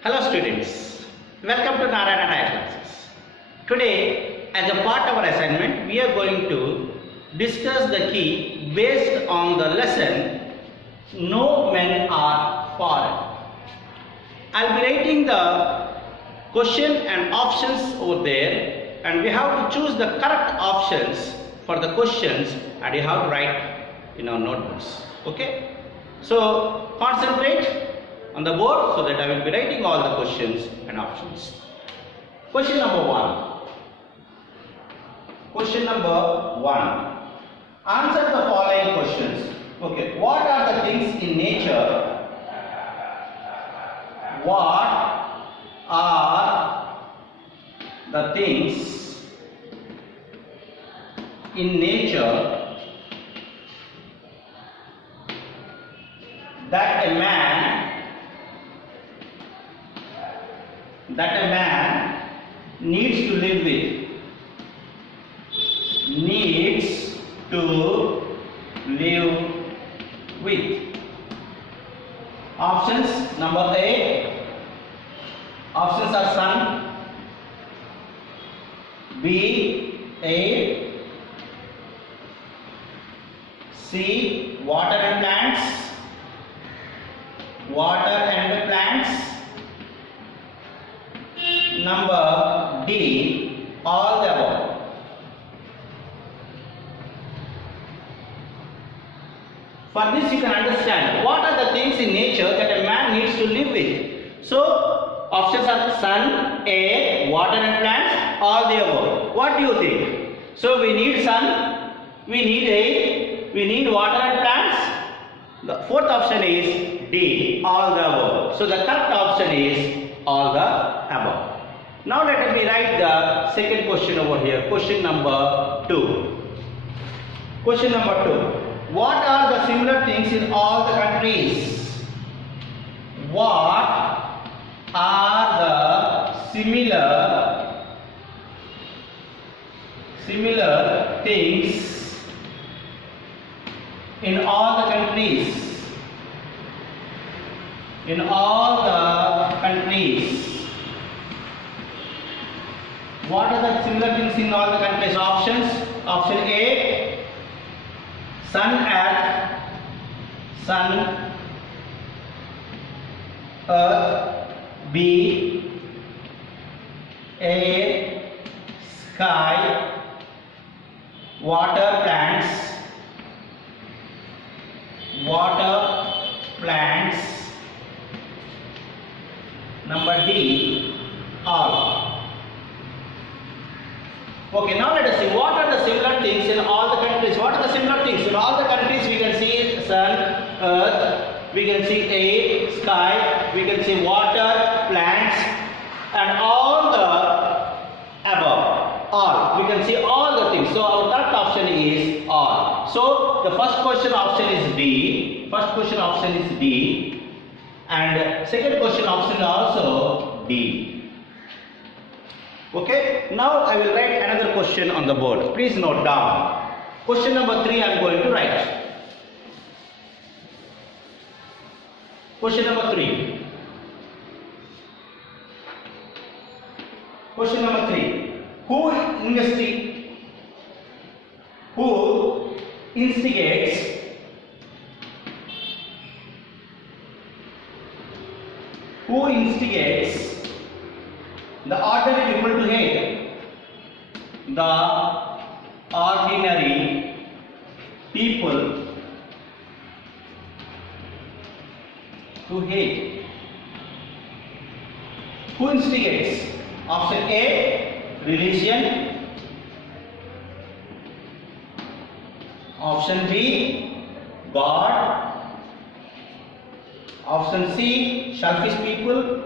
Hello students, welcome to Narayana Higher Classes. Today, as a part of our assignment, we are going to discuss the key based on the lesson No Men Are Foreign. I'll be writing the question and options over there, and we have to choose the correct options for the questions, and you have to write in our notebooks. Okay? So concentrate on the board so that I will be writing all the questions and options. Question number 1. Question number 1. Answer the following questions. Okay. What are the things in nature? What are the things in nature that a man needs to live with? Needs to live with. Options number A. Options are sun. B. Air. C. Water and plants. Water and plants. Number D. All the above. For this you can understand what are the things in nature that a man needs to live with. So options are sun, air, water and plants, all the above. What do you think? So we need sun, we need air, we need water and plants. The fourth option is D, all the above. So the correct option is all the above. Now let me write the second question over here. Question number 2. Question number 2. What are the similar things in all the countries? What are the similar things in all the countries? In all the countries. What are the similar things in all the countries? Options. Option A. Sun, earth. B. Air, sky, water, plants. Number D, all. Okay, now let us see what are the similar things in all the countries. What are the similar things? In all the countries we can see sun, earth, we can see air, sky, we can see water, plants, and all the above. All. We can see all the things. So our correct option is all. So the first question option is D. First question option is D. And second question option is also D. Okay, now I will write another question on the board. Please note down. Question number 3 I am going to write. Question number 3. Question number 3. Who instigates the ordinary people to hate? The ordinary people to hate. Who instigates? Option A, religion. Option B, God. Option C, selfish people.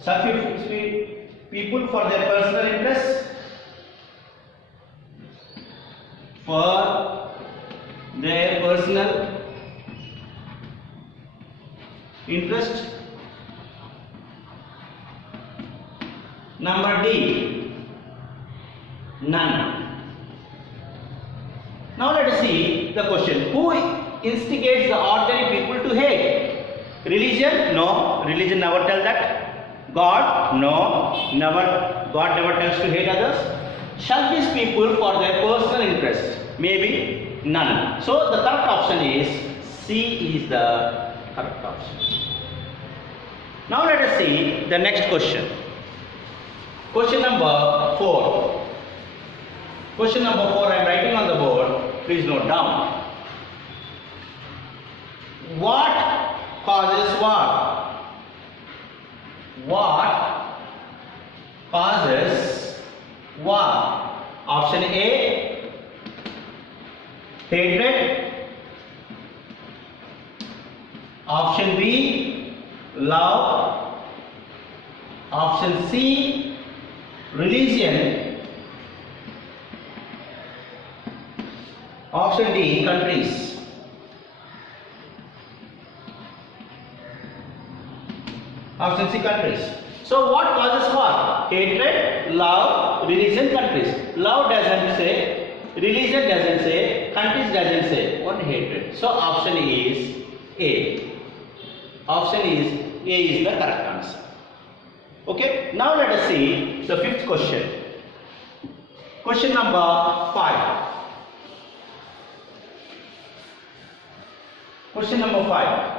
Selfish people for their personal interests. For their personal interest. Number D, none. Now let us see the question. Who instigates the ordinary people to hate? Religion? No, religion never tells that. God? No, never. God never tells to hate others. Selfish people for their personal interest? Maybe none. So the correct option is C is the correct option. Now let us see the next question. Question number 4. Question number 4 I am writing on the board. Please note down. What causes war? What causes war? Option A, hatred. Option B, love. Option C, religion. Option D, countries. Option C, countries. So what causes war? Hatred, love, religion, countries. Love doesn't say, religion doesn't say, countries doesn't say, only hatred. So option is A. Option is A is the correct answer. Okay, now let us see the fifth question. Question number 5. Question number 5.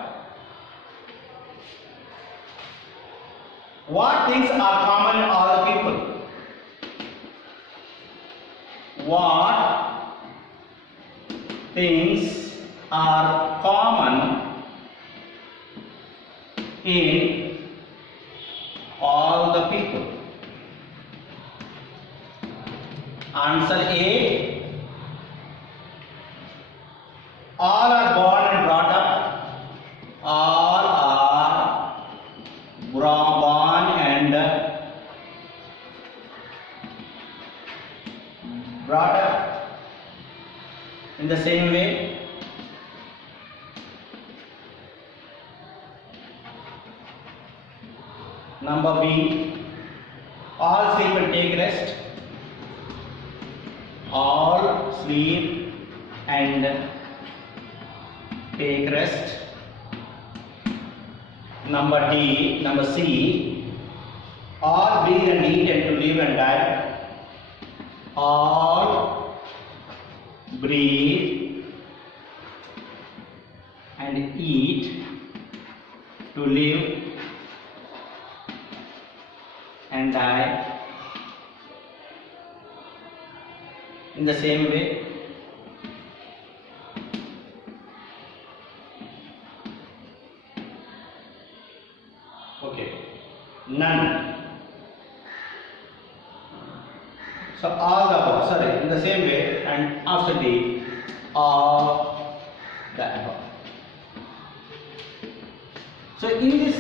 What things are common in all the people? What things are common in all the people? Answer A. All are born and brought up. All are born and brought up in the same way. Number B. All sleep and take rest. All sleep and take rest. Number D. Number C. All breathe and eat and to live and die. All breathe and eat to live and die in the same way. Okay, none. So all the above, sorry, in the same way, and after D, all the above. So in this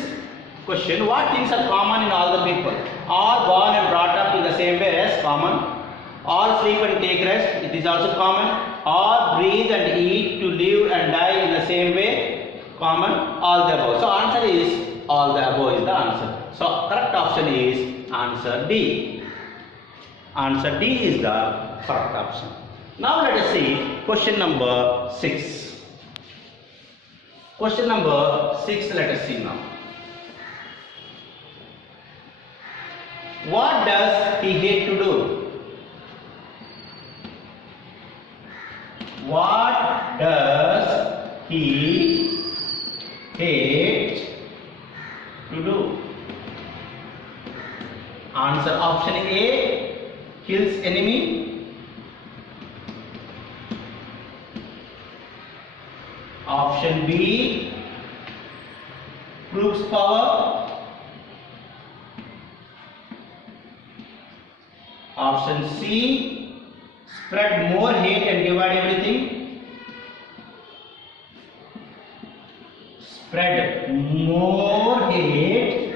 question, what things are common in all the people? All born and brought up in the same way as common. All sleep and take rest, it is also common. All breathe and eat to live and die in the same way, common. All the above. So answer is all the above is the answer. So correct option is answer D. Answer D is the correct option. Now let us see question number 6. Question number 6, let us see now. What does he hate to do? What does he hate to do? Answer option A, kills enemy. Option B, proves power. Option C, spread more hate and divide everything. Spread more hate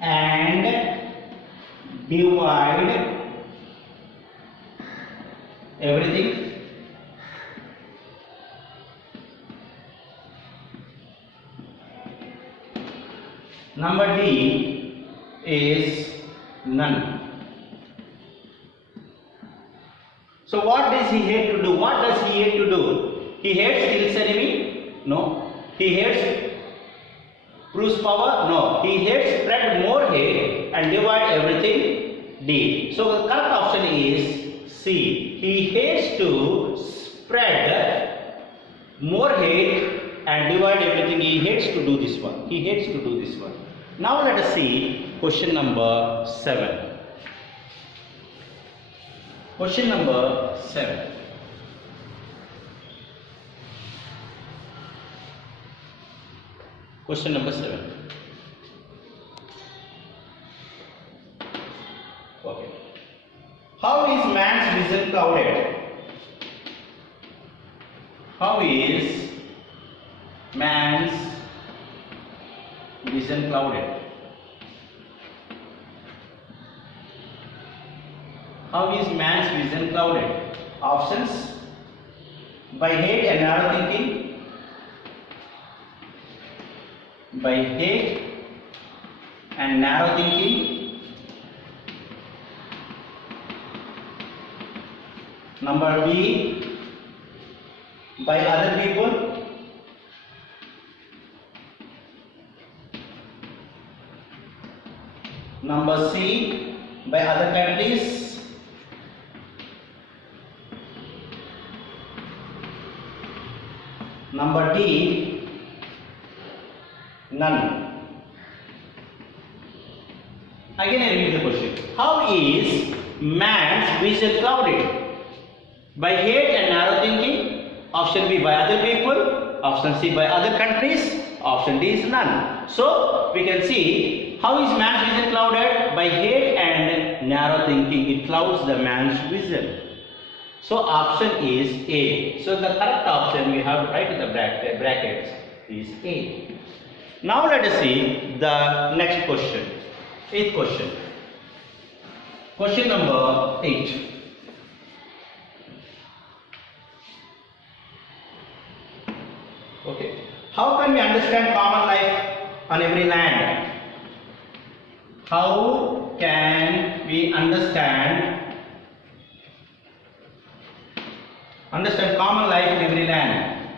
and divide everything. Number D is none. So what does he hate to do? What does he hate to do? He hates He hates Bruce power? No. He hates spread more hate and divide everything D. So the correct option is C. He hates to spread more hate and divide everything. He hates to do this one. He hates to do this one. Now let us see question number 7. Question number 7. Question number 7. Okay. How is man's vision clouded? How is man's vision clouded? How is man's vision clouded? Options: by hate and narrow thinking, by hate and narrow thinking, number B, by other people, number C, by other countries, number D, none. Again I repeat the question. How is man's vision clouded? By hate and narrow thinking. Option B, by other people. Option C, by other countries. Option D is none. So we can see how is man's vision clouded? By hate and narrow thinking. It clouds the man's vision. So option is A. So the correct option we have to write in the brackets is A. Now let us see the next question. 8th question. Question number 8. Okay. How can we understand common life on every land? How can we understand common life in every land?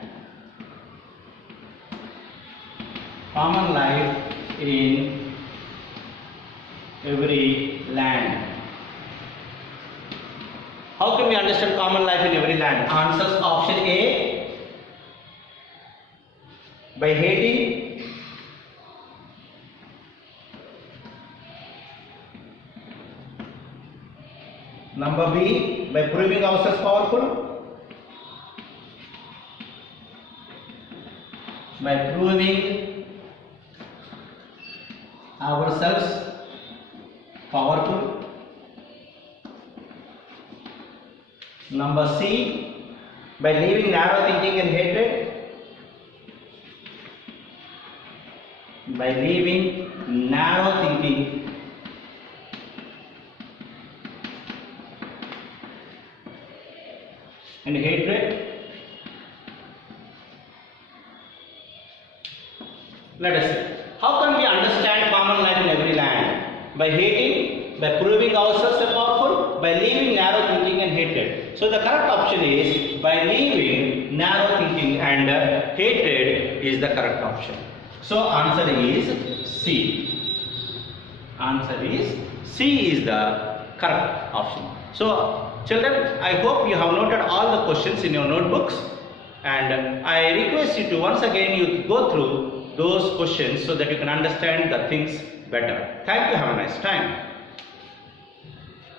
Common life in every land. How can we understand common life in every land? Answers: option A, by hating, number B, by proving ourselves powerful, by proving ourselves powerful, number C, by leaving narrow thinking and hatred, by leaving narrow thinking and hatred. Let us see. How can we understand common life in every land? By hating, by proving ourselves powerful, by leaving narrow thinking and hatred. So the correct option is by leaving narrow thinking and hatred is the correct option. So answer is C. Answer is C is the correct option. So children, I hope you have noted all the questions in your notebooks, and I request you to once again you go through those questions so that you can understand the things better. Thank you. Have a nice time.